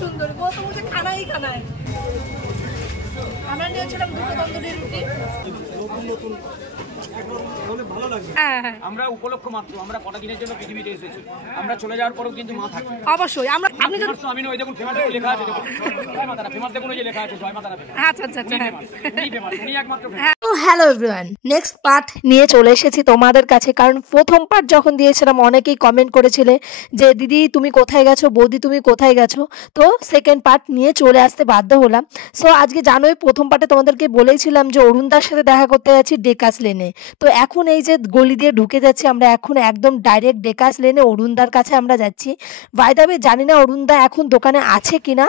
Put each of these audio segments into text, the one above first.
সুন্দর, वो तो मुझे खाना ही खाना है। আমরা নিয়েছিলাম দুটো তন্দুরি রুটি। ভালো লাগবে। আমরা উপলক্ষ মাত্র, আমরা কটা দিনের জন্য পৃথিবীতে এসেছি, আমরা চলে যাওয়ার পরেও কিন্তু মা থাকে। অবশ্যই আমরা আপনি যদি আমি ওই দেখুন ফেমাস লেখা আছে, দেখুন জয় মাতা, ফেমাস দেখুন ওই যে লেখা আছে জয় মাতা। আচ্ছা আচ্ছা আচ্ছা, উনি একমাত্র। তো হ্যালো এভরিওয়ান, নেক্সট পার্ট নিয়ে চলে এসেছি তোমাদের কাছে। কারণ প্রথম পার্ট যখন দিয়েছিলাম অনেকেই কমেন্ট করেছিলে যে দিদি তুমি কোথায় গেছো, বৌদি তুমি কোথায় গেছো। তো সেকেন্ড পার্ট নিয়ে চলে আসতে বাধ্য হলাম। সো আজকে জানোই প্রথম পার্টে তোমাদেরকে বলেছিলাম যে অরুণদার সাথে দেখা করতে যাচ্ছি ডেকাস লেনে। তো এখন এই যে গলি দিয়ে ঢুকে যাচ্ছি আমরা, এখন একদম ডাইরেক্ট ডেকাস লেনে অরুণদার কাছে আমরা যাচ্ছি। বাই দ্য ওয়ে জানি না অরুণদা এখন দোকানে আছে কিনা,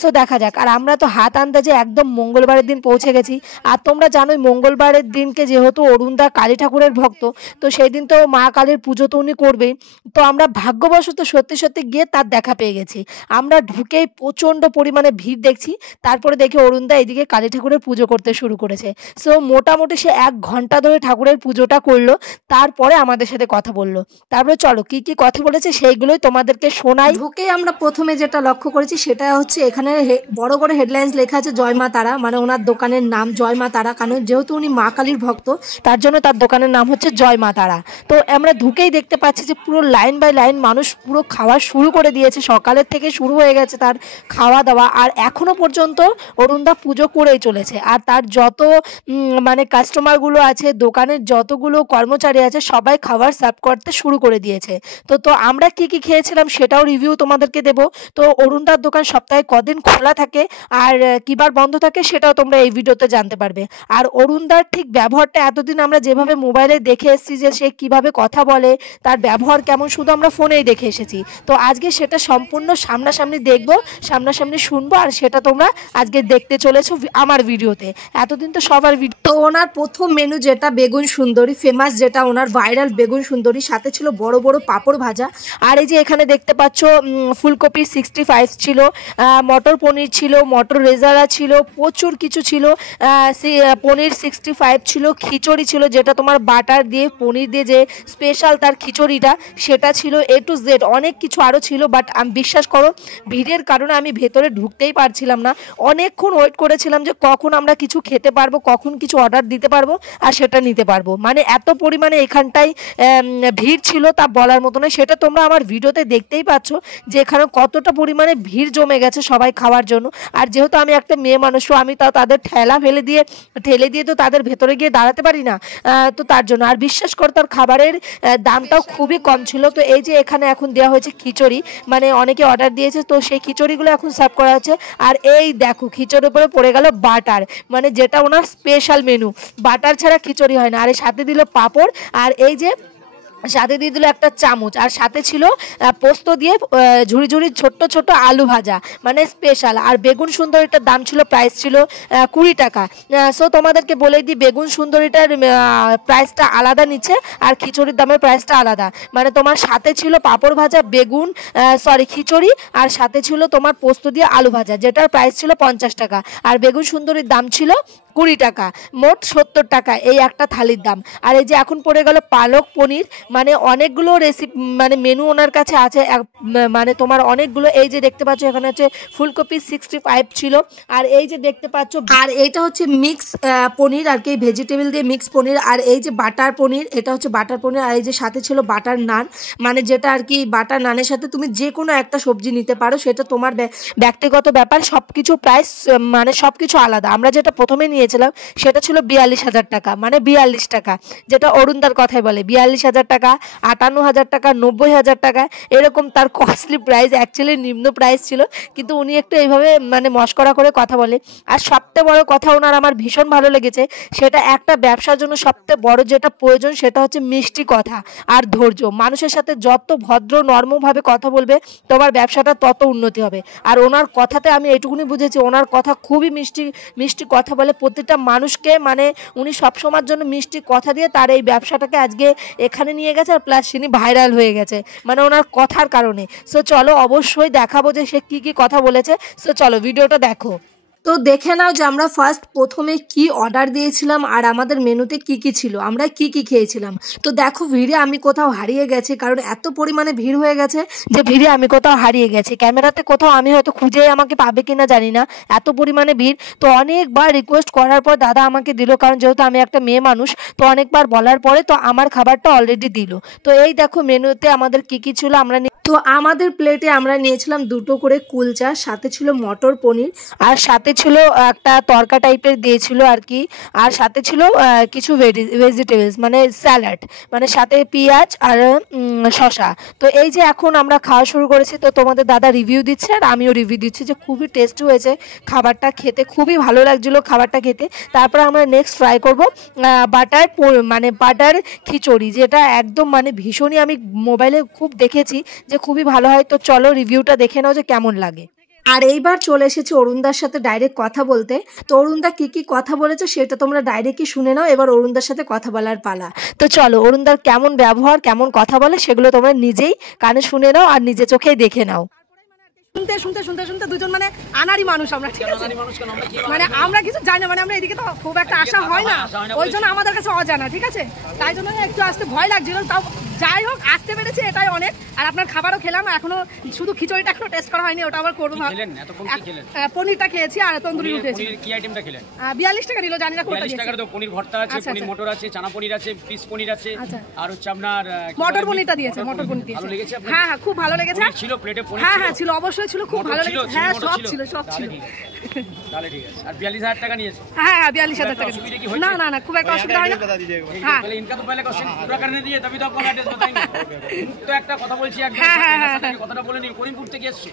সো দেখা যাক। আর আমরা তো হাত আন্দাজে একদম মঙ্গলবারের দিন পৌঁছে গেছি। আর তোমরা জানোই মঙ্গলবারের দিনকে যেহেতু অরুণদা কালী ঠাকুরের ভক্ত, তো সেই দিন তো মা কালীর পুজো তো উনি করবেই। তো আমরা ভাগ্যবশত সত্যি সত্যি গিয়ে তার দেখা পেয়ে গেছি। আমরা ঢুকেই প্রচণ্ড পরিমাণে ভিড় দেখছি। তারপরে দেখি অরুণদা এইদিকে কালী ঠাকুরের পুজো করতে শুরু করেছে। সো মোটামুটি সে 1 ঘন্টা ধরে ঠাকুরের পুজোটা করলো, তারপরে আমাদের সাথে কথা বললো। তারপরে চলো কি কি কথা বলেছে সেইগুলোই তোমাদেরকে শোনাই। ঢুকেই আমরা প্রথমে যেটা লক্ষ্য করেছি সেটা হচ্ছে এখানে বড় করে হেডলাইন্স লেখা আছে জয় মা তারা, মানে ওনার দোকানের নাম জয় মা তারা। কারণ যেহেতু উনি মা কালীর ভক্ত, তার জন্য তার দোকানের নাম হচ্ছে জয় মা তারা। তো আমরা ঢুকেই দেখতে পাচ্ছি যে পুরো লাইন বাই লাইন মানুষ পুরো খাওয়া শুরু করে দিয়েছে। সকালের থেকে শুরু হয়ে গেছে তার খাওয়া দাওয়া, আর এখনো পর্যন্ত অরুণদা পুজো করেই চলেছে। আর তার যত মানে কাস্টমারগুলো আছে, দোকানের যতগুলো কর্মচারী আছে, সবাই খাবার সার্ভ করতে শুরু করে দিয়েছে। তো আমরা কি কি খেয়েছিলাম সেটাও রিভিউ তোমাদেরকে দেব। তো অরুণদার দোকান সপ্তাহে কদিন খোলা থাকে আর কিবার বন্ধ থাকে সেটাও তোমরা এই ভিডিওতে জানতে পারবে। আর অরুণদার ঠিক ব্যবহারটা এতদিন আমরা যেভাবে মোবাইলে দেখে এসেছি যে সে কিভাবে কথা বলে, তার ব্যবহার কেমন, শুধু আমরা ফোনেই দেখে এসেছি। তো আজকে সেটা সম্পূর্ণ সামনাসামনি দেখব, সামনাসামনি শুনবো, আর সেটা তোমরা আজকে দেখতে চলেছো আমার ভিডিওতে। এতদিন তো সবার ভিডিও। তো ওনার প্রথম মেনু যেটা বেগুন সুন্দরী, ফেমাস যেটা ওনার ভাইরাল বেগুন সুন্দরী, সাথে ছিল বড় বড় পাঁপড় ভাজা। আর এই যে এখানে দেখতে পাচ্ছ ফুলকপি 65 ছিল, মটর পনির ছিল, মটর রেজালা ছিল, প্রচুর কিছু ছিল। পনির 65 ছিল, খিচুড়ি ছিল যেটা তোমার বাটার দিয়ে পনির দিয়ে যে স্পেশাল তার খিচুড়িটা, সেটা ছিল। A to Z অনেক কিছু আরও ছিল, বাট আমি বিশ্বাস করো ভিড়ের কারণে আমি ভেতরে ঢুকতেই পারছিলাম না। অনেকক্ষণ ওয়েট করেছিলাম যে কখন আমরা কিছু খেতে পারবো, কখন কিছু অর্ডার দিতে পারবো আর সেটা নিতে পারবো। মানে এত পরিমাণে এখানটায় ভিড় ছিল তা বলার মতো নয়। সেটা তোমরা আমার ভিডিওতে দেখতেই পাচ্ছ যে এখানে কতটা পরিমাণে ভিড় জমে গেছে সবাই খাওয়ার জন্য। আর যেহেতু আমি একটা মেয়ে মানুষও, আমি তাও তাদের ঠেলে দিয়ে তো তাদের ভেতরে গিয়ে দাঁড়াতে পারি না, তো তার জন্য। আর বিশ্বাস করো তার খাবারের দামটাও খুবই কম ছিল। তো এই যে এখানে এখন দেওয়া হয়েছে খিচুড়ি, মানে অনেকে অর্ডার দিয়েছে, তো সেই খিচুড়িগুলো এখন সার্ভ করা হচ্ছে। আর এই দেখো খিচুড়ির উপরে পড়ে গেল বাটার, মানে যেটা ওনার স্পেশাল মেনু, বাটার ছাড়া খিচুড়ি হয় না। আর সাথে দিল পাঁপড়, আর এই যে সাথে দিয়ে দিল একটা চামচ, আর সাথে ছিল পোস্ত দিয়ে ঝুড়ি ঝুড়ি ছোট্ট ছোট্ট আলু ভাজা, মানে স্পেশাল। আর বেগুন সুন্দরীটার দাম ছিল, প্রাইস ছিল 20 টাকা। সো তোমাদেরকে বলে দিই বেগুন সুন্দরীটার প্রাইসটা আলাদা নিচ্ছে আর খিচুড়ির দামের প্রাইসটা আলাদা। মানে তোমার সাথে ছিল পাঁপড় ভাজা, খিচুড়ি, আর সাথে ছিল তোমার পোস্ত দিয়ে আলু ভাজা, যেটার প্রাইস ছিল 50 টাকা। আর বেগুন সুন্দরীর দাম ছিল 20 টাকা, মোট 70 টাকা এই একটা থালির দাম। আর এই যে এখন পড়ে গেল পালক পনির, মানে অনেকগুলো রেসিপি, মানে মেনু ওনার কাছে আছে, মানে তোমার অনেকগুলো। এই যে দেখতে পাচ্ছ এখানে হচ্ছে ফুলকপি 65 ছিল, আর এই যে দেখতে পাচ্ছ, আর এইটা হচ্ছে মিক্স পনির আর কি, ভেজিটেবল দিয়ে মিক্স পনির। আর এই যে বাটার পনির, এটা হচ্ছে বাটার পনির। আর এই যে সাথে ছিল বাটার নান, মানে যেটা আর কি বাটার নানের সাথে তুমি যে কোনো একটা সবজি নিতে পারো, সেটা তোমার ব্যক্তিগত ব্যাপার। সব কিছু প্রাইস মানে সব কিছু আলাদা। আমরা যেটা প্রথমে নিয়েছিলাম সেটা ছিল 42,000 টাকা, মানে 42 টাকা, যেটা অরুণদার কথাই বলে 42,000 টাকা, 58,000 টাকা, 90,000 টাকা, এরকম তার কস্টলি প্রাইস। অ্যাকচুয়ালি নিম্ন প্রাইস ছিল, কিন্তু উনি একটু এইভাবে মানে মস্করা করে কথা বলে। আর সবচেয়ে বড় কথা ওনার আমার ভীষণ ভালো লেগেছে, সেটা একটা ব্যবসার জন্য সবচেয়ে বড় যেটা প্রয়োজন সেটা হচ্ছে মিষ্টি কথা আর ধৈর্য। মানুষের সাথে যত ভদ্র নর্মভাবে কথা বলবে তোমার ব্যবসাটা তত উন্নতি হবে। আর ওনার কথাতে আমি এইটুকুনি বুঝেছি, ওনার কথা খুবই মিষ্টি মিষ্টি কথা বলে প্রতিটা মানুষকে, মানে উনি সবসময়ের জন্য মিষ্টি কথা দিয়ে তার এই ব্যবসাটাকে আজকে এখানে নিয়ে গেছে। আর প্লাস তিনি ভাইরাল হয়ে গেছে মানে ওনার কথার কারণে। সো চলো অবশ্যই দেখাবো যে সে কি কি কথা বলেছে। সো চলো ভিডিওটা দেখো। তো দেখে নাও যে আমরা প্রথমে কি অর্ডার দিয়েছিলাম আর আমাদের মেনুতে কি কি ছিল, আমরা কি কি খেয়েছিলাম। তো দেখো ভিড়ে আমি কোথাও হারিয়ে গেছি, কারণ এত পরিমাণে ভিড় হয়ে গেছে যে ভিড়ে আমি কোথাও হারিয়ে গেছি। ক্যামেরাতে কোথাও আমি হয়তো খুঁজে আমাকে পাবে কিনা জানি না, এত পরিমাণে ভিড়। তো অনেকবার রিকোয়েস্ট করার পর দাদা আমাকে দিল, কারণ যেহেতু আমি একটা মেয়ে মানুষ, তো অনেকবার বলার পরে তো আমার খাবারটা অলরেডি দিল। তো এই দেখো মেনুতে আমাদের কি কি ছিল আমরা। তো আমাদের প্লেটে আমরা নিয়েছিলাম 2টো করে কুলচা, সাথে ছিল মটর পনির, আর সাথে ছিল একটা তরকা টাইপের দিয়েছিল আর কি, আর সাথে ছিল কিছু ভেজিটেবলস মানে স্যালাড, মানে সাথে পেঁয়াজ আর শসা। তো এই যে এখন আমরা খাওয়া শুরু করেছি, তো তোমাদের দাদা রিভিউ দিচ্ছে আর আমিও রিভিউ দিচ্ছি যে খুবই টেস্টি হয়েছে খাবারটা, খেতে খুবই ভালো লাগছিলো খাবারটা খেতে। তারপর আমরা নেক্সট ট্রাই করবো বাটার খিচুড়ি, যেটা একদম মানে ভীষণই আমি মোবাইলে খুব দেখেছি যে খুবই ভালো হয়। তো চলো রিভিউটা দেখে নাও যে কেমন লাগে। আর এইবার চলে এসেছি অরুণদার সাথে ডাইরেক্ট কথা বলতে। তো অরুণদা কি কি কথা বলেছে সেটা তোমরা ডাইরেক্টই শুনে নাও। এবার অরুণদার সাথে কথা বলার পালা। তো চলো অরুণদার কেমন ব্যবহার, কেমন কথা বলে সেগুলো তোমরা নিজেই কানে শুনে নাও আর নিজে চোখেই দেখে নাও। শুনতে শুনতে শুনতে শুনতে দুজন মানে আনারি মানুষ আমরা, ঠিক আছে, মানে আমরা কিছু জানি না, মানে আমরা এদিকে তো খুব একটা আশা হয় না, ওই জন্য আমাদের কাছে অজানা, ঠিক আছে, তাই জন্য একটু আসতে ভয় লাগছিল। তাও যাই হোক আসতে পেরেছে এটাই অনেক। আর আপনার খাবারও খেলাম, এখনো শুধু খিচুড়িটা এখনো টেস্ট করা হয়নি, ওটা আবার করবো। পনিরটা খেয়েছি আর তন্দুরি খেয়েছি। কি আইটেমটা খেলেন? 42 টাকা নিল, জানি না কোনটা। 42 টাকার তো পনির ভর্তা আছে, পনির মটর আছে, চানা পনির আছে, পিস পনির আছে, আর হচ্ছে আপনার মটর পনিরটা দিয়েছে, মটর পনির দিয়েছে। ভালো লেগেছে আপনার? হ্যাঁ হ্যাঁ খুব ভালো লেগেছে। ছিল প্লেটে পনির? হ্যাঁ হ্যাঁ ছিল, অবশ্যই ছিল, খুব ভালো লেগেছে। হ্যাঁ সব ছিল, সব ছিল। তাহলে ঠিক আছে। আর 42,000 টাকা নিয়েছে? হ্যাঁ হ্যাঁ 42,000 টাকা। না না না খুব একটা অসুবিধা হয় না। হ্যাঁ पहले इनका तो पहले क्वेश्चन पूरा करने दिए तभी तो आपको एड्रेस बताएंगे। তো একটা কথা বলছি, একদম কথাটা বলে নিন। করিমপুর থেকে এসেছি,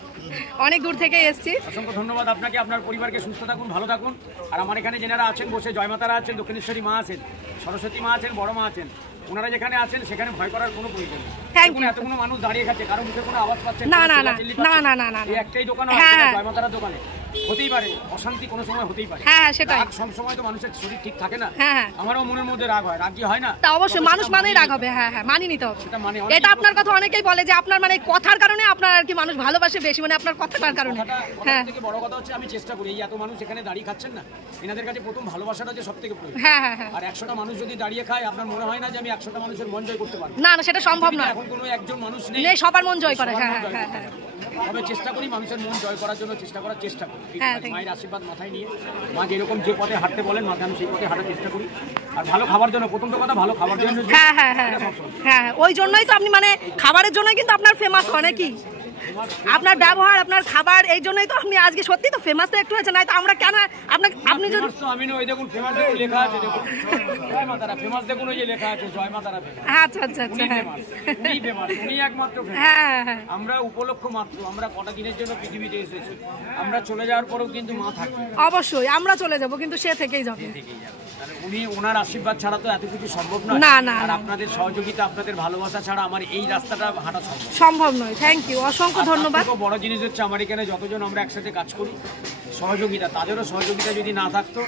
অনেক দূর থেকে এসেছি। অসংখ্য ধন্যবাদ আপনাকে, আপনার পরিবারকে সুস্থ থাকুন, ভালো থাকুন। আর আমার এখানে যারা আছেন বসে, জয়মাতারা আছেন, দক্ষিণেশ্বরী মা আছেন, সরস্বতী মা আছেন, বড় মা আছেন, ওনারা যেখানে আছেন সেখানে ভয় করার কোনো প্রয়োজন নেই। এতগুলো মানুষ দাঁড়িয়ে খাচ্ছে, কারো মুখে কোনো আওয়াজ পাচ্ছে না না না না না না, এই একটাই দোকান জয়মাতারার দোকানে। হতেই পারে অশান্তি, কোনো সময় হতেই পারে। হ্যাঁ সেটাই, সব সময় তো মানুষের শরীর ঠিক থাকে না। হ্যাঁ আমারও মনের মধ্যে রাগ হয়, রাগ কি হয় না? তা অবশ্যই মানুষ মানেই রাগ হবে। হ্যাঁ হ্যাঁ মানি নিতে হবে। এটা আপনার কথা অনেকেই বলে যে আপনার মানে কথার কারণে আপনার আর কি মানুষ ভালোবাসে বেশি, মানে আপনার কথাটার কারণে। হ্যাঁ থেকে বড় কথা হচ্ছে আমি চেষ্টা করি, এই এত মানুষ এখানে দাঁড়িয়ে খাচ্ছেন না, এনাদের কাছে প্রথম ভালোবাসাটা হচ্ছে সবথেকে প্রয়োজন। হ্যাঁ হ্যাঁ হ্যাঁ। আর 100টা মানুষ যদি দাঁড়িয়ে খায়, আপনার মনে হয় না যে আমি 100টা মানুষের মন জয় করতে পারবো? না না সেটা সম্ভব নয়। এখন কোনো একজন মানুষ নেই সবার মন জয় করে। হ্যাঁ হ্যাঁ হ্যাঁ। তবে চেষ্টা করি মানুষের মন জয় করার জন্য, চেষ্টা করি। মায়ের আশীর্বাদ মাথায় নিয়ে, মা যেরকম যে পথে হাঁটতে বলেন মাথায় আমি সেই পথে হাঁটার চেষ্টা করি। আর ভালো খাবার জন্য, প্রথম তো কথা ভালো খাবার জন্য। হ্যাঁ হ্যাঁ হ্যাঁ হ্যাঁ, ওই জন্যই তো আপনি মানে খাবারের জন্যই কিন্তু আপনার ফেমাস হয় নাকি, আপনার ব্যবহার, আপনার খাবার, এই জন্যই তো আপনি আজকে সত্যি তো ফেমাস তো একটু হয়েছে, নাই তো আমরা কেন আপনাকে, আপনি যদি আমি ওই দেখুন ফেমাস দেখুন লেখা আছে, দেখুন জয় মাতারা ফেমাস, দেখুন ওই যে লেখা আছে জয় মাতারা। আচ্ছা আচ্ছা আচ্ছা, উনি একমাত্র। হ্যাঁ হ্যাঁ আমরা উপলক্ষ মাত্র, আমরা কটা দিনের জন্য পৃথিবীতে এসেছি, আমরা চলে যাওয়ার পরেও কিন্তু মা থাকে। অবশ্যই আমরা চলে যাব, কিন্তু সে থেকেই যাবে। উনি, ওনার আশীর্বাদ ছাড়া তো এত কিছু সম্ভব নয়। না না, আর আপনাদের সহযোগিতা, আপনাদের ভালোবাসা ছাড়া আমার এই রাস্তাটা হাঁটা সম্ভব নয়। থ্যাংক ইউ, অসংখ্য ধন্যবাদ। বড় জিনিস হচ্ছে আমার এখানে যতজন আমরা একসাথে কাজ করি, সহযোগিতা, তাদেরও সহযোগিতা যদি না থাকতো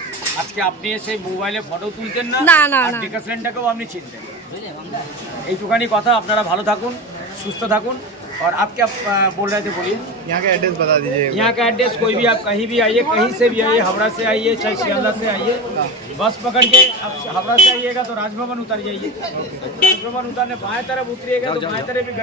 আজকে আপনি এসে মোবাইলে ফটো তুলতেন না, আর ডেকাসলেনটাকেও আপনি চিনতেন। এইটুখানি কথা। আপনারা ভালো থাকুন, সুস্থ থাকুন। और आप क्या बोल रहे थे, बोलिए। यहाँ का एड्रेस बता दीजिए। यहाँ का एड्रेस कोई भी, आप कहीं भी आइए, कहीं से भी आइए, हावड़ा से आइए चाहे शियालदा से आइए, बस पकड़ के आप हावड़ा से आइएगा तो राजभवन उतर जाइए, राजभवन उतरने बाएं तरफ उतरिएगा तो बाएं तरफ भी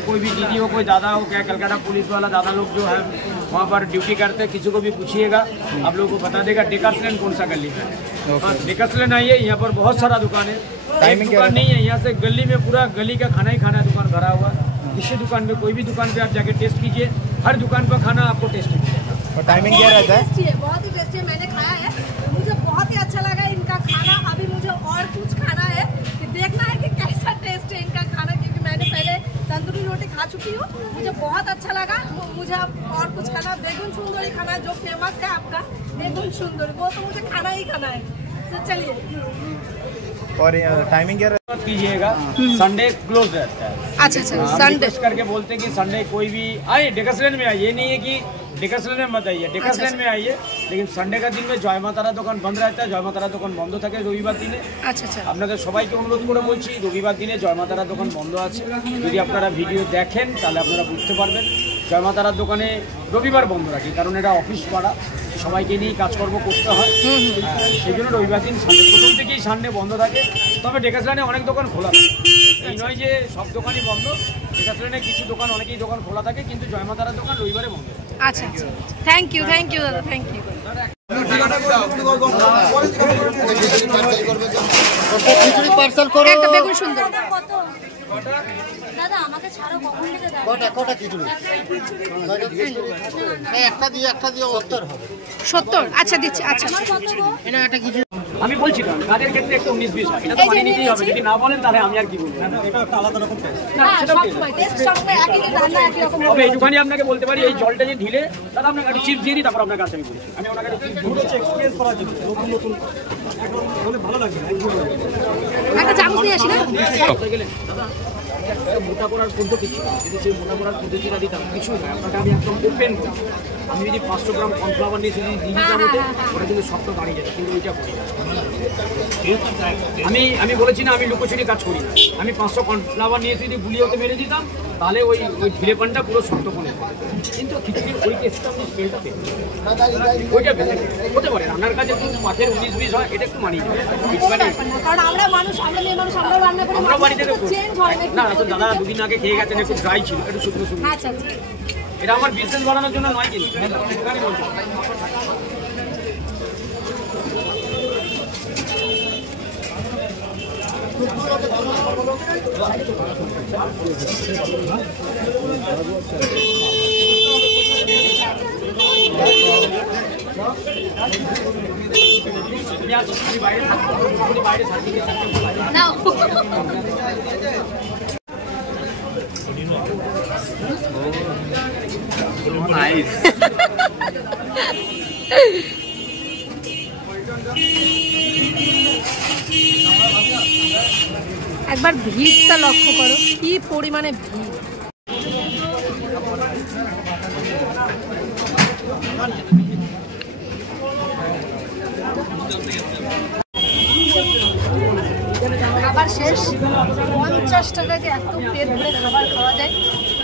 कोई भी दीदी हो, कोई दादा हो, क्या कलकत्ता पुलिस वाला दादा लोग जो है वहाँ पर ड्यूटी करते हैं, किसी को भी पूछिएगा आप लोगों को बता देगा डेकासलेन कौन सा गली में है। डेकासलेन आइए, यहाँ पर बहुत सारा दुकान है, दुकान नहीं है, यहाँ से गली में पूरा गली का खाना ही खाना है, दुकान भरा हुआ। किसी दुकान पे, कोई भी दुकान पे आप जाके टेस्ट कीजिए, हर दुकान पर खाना आपको टेस्ट मिलेगा। और टाइमिंग क्या रहता है? बहुत ही टेस्टी है, मैंने खाया है, मुझे बहुत ही अच्छा लगा इनका खाना। अभी मुझे और कुछ खाना है, देखना है कि कैसा टेस्ट है इनका खाना, क्योंकि मैंने पहले तंदूरी रोटी खा चुकी हूँ, मुझे बहुत अच्छा लगा। मुझे और कुछ खाना, बेगुन सुंदरी खाना जो फेमस है आपका बेगुन सुंदरी, वो तो मुझे खाना ही खाना है। तो चलिए। और टाइमिंग क्या रहता मत कीजिएगा, संडे क्लोज रहता है। अच्छा अच्छा संडे करके बोलते हैं कि संडे कोई भी आइए डेकर्सलैंड में आइए, ये नहीं है कि डेकर्सलैंड में मत आइए, डेकर्सलैंड में आइए, लेकिन संडे का दिन में जय मातारा দোকান বন্ধ रहता है, जय मातारा দোকান বন্ধ থাকে রবিবার দিনে। আচ্ছা আচ্ছা আপনাদের সবাইকে অনুরোধ করে বলছি রবিবার দিনে জয় মাতারা দোকান বন্ধ আছে। যদি আপনারা ভিডিও দেখেন তাহলে আপনারা বুঝতে পারবেন জয় মাতারার দোকানে রবিবার বন্ধ রাখি, কারণ এটা অফিস পাড়া, সবাইকে নিয়ে কাজকর্ম করতে হয়, সেই জন্য রবিবার দিন সানডে প্রথম থেকেই সানডে বন্ধ থাকে। তবে ডেকাসল্যান্ডে অনেক দোকান খোলা থাকে, এই নয় যে সব দোকানই বন্ধ, ডেকাসল্যান্ডে কিছু দোকান অনেকেই দোকান খোলা থাকে, কিন্তু জয় মাতারার দোকান রবিবারে বন্ধ থাকে। আচ্ছা আচ্ছা থ্যাংক ইউ দাদা থ্যাংক ইউ। একটা বেগুন সুন্দর দাদা আমাকে ছাড়ো কখন থেকে দাও কটা খিচুড়ি একটা দিয়ে 70 হবে 70 আচ্ছা দিচ্ছি আচ্ছা এটা একটা খিচুড়ি আমি বলছি না কাজের ক্ষেত্রে একটু 19-20 হয়, এটা তো মানিয়ে নিতেই হবে, যদি না বলেন তাহলে আমি আর কি বলবো। এটা একটা আলাদা রকম টেস্ট, তবে এইটুখানি আপনাকে বলতে পারি এই জলটা যে ঢিলে দাদা আপনাকে একটা চিপস দিয়ে দিই, তারপর আপনার কাছে আমি বলছি, আমি ওনাকে এক্সপিরিয়েন্স করার জন্য নতুন নতুন একদম ভালো লাগবে একটা চামচ নিয়ে আসি না দাদা মোটা করার পদ্ধতি ছিল, যদি সেই মোটা করার পদ্ধতিটা দিতাম কিছুই নয়, আপনাকে আমি একদম ওপেন করি, আমি যদি 500 গ্রাম কর্নফ্লাওয়ার নিয়ে যদি দিয়ে দিতাম ওটা কিন্তু শক্ত দাঁড়িয়ে যেত, কিন্তু ওইটা করি আমি বলেছি না আমি লুকোচুরি কাজ করি, আমি 500 কর্নফ্লাওয়ার নিয়ে যদি গুলিয়ে ওতে মেরে দিতাম তাহলে ওই ঢিলে পানটা পুরো শক্ত করে, কিন্তু খিচুড়ির ওই টেস্টটা আপনি স্মেলটা পেয়ে ওইটা পেয়ে হতে পারে রান্নার কাজে একটু মাছের 19-20 হয়, এটা একটু মানিয়ে যাবে, কারণ আমরা মানুষ আমরা মেয়ে মানুষ আমরা রান্না করি আমরা বাড়িতে চেঞ্জ হয় না, তো দাদা দুদিন আগে খেয়ে গেছেন একটু ড্রাই ছিল, একটু শুকনো শুকনো, আচ্ছা আচ্ছা এটা আমার বিজনেস বাড়ানোর জন্য নয়, কিন্তু এখানে বলছি বাইরে থাকি নাও একবার ভিড়টা লক্ষ্য করো কি পরিমাণে ভিড়, খাবার শেষ, 50 টাকায় যে এত পেট ভরে খাবার খাওয়া যায়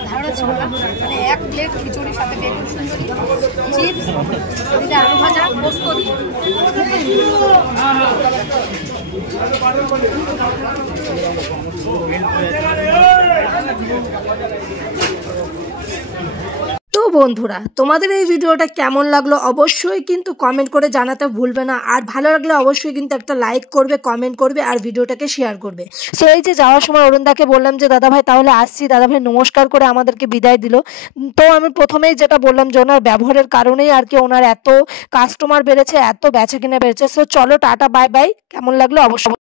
ধারণা ছিল না, মানে এক প্লেট খিচুড়ির সাথে বেগুন সুন্দরী চিপস এদিকে আলু ভাজা পোস্ত দিয়ে তো বন্ধুরা তোমাদের এই ভিডিওটা কেমন লাগলো অবশ্যই কিন্তু কমেন্ট করে জানাতে ভুলবে না, আর ভালো লাগলে অবশ্যই কিন্তু একটা লাইক করবে, কমেন্ট করবে আর ভিডিওটাকে শেয়ার করবে। সো এই যে যাওয়ার সময় অরুণদাকে বললাম যে দাদা ভাই তাহলে আসছি, দাদা ভাই নমস্কার করে আমাদেরকে বিদায় দিল। তো আমি প্রথমেই যেটা বললাম যে ওনার ব্যবহারের কারণেই আর কি ওনার এত কাস্টমার বেড়েছে, এত বেচা কিনা বেড়েছে। সো চলো টাটা বাই বাই, কেমন লাগলো অবশ্যই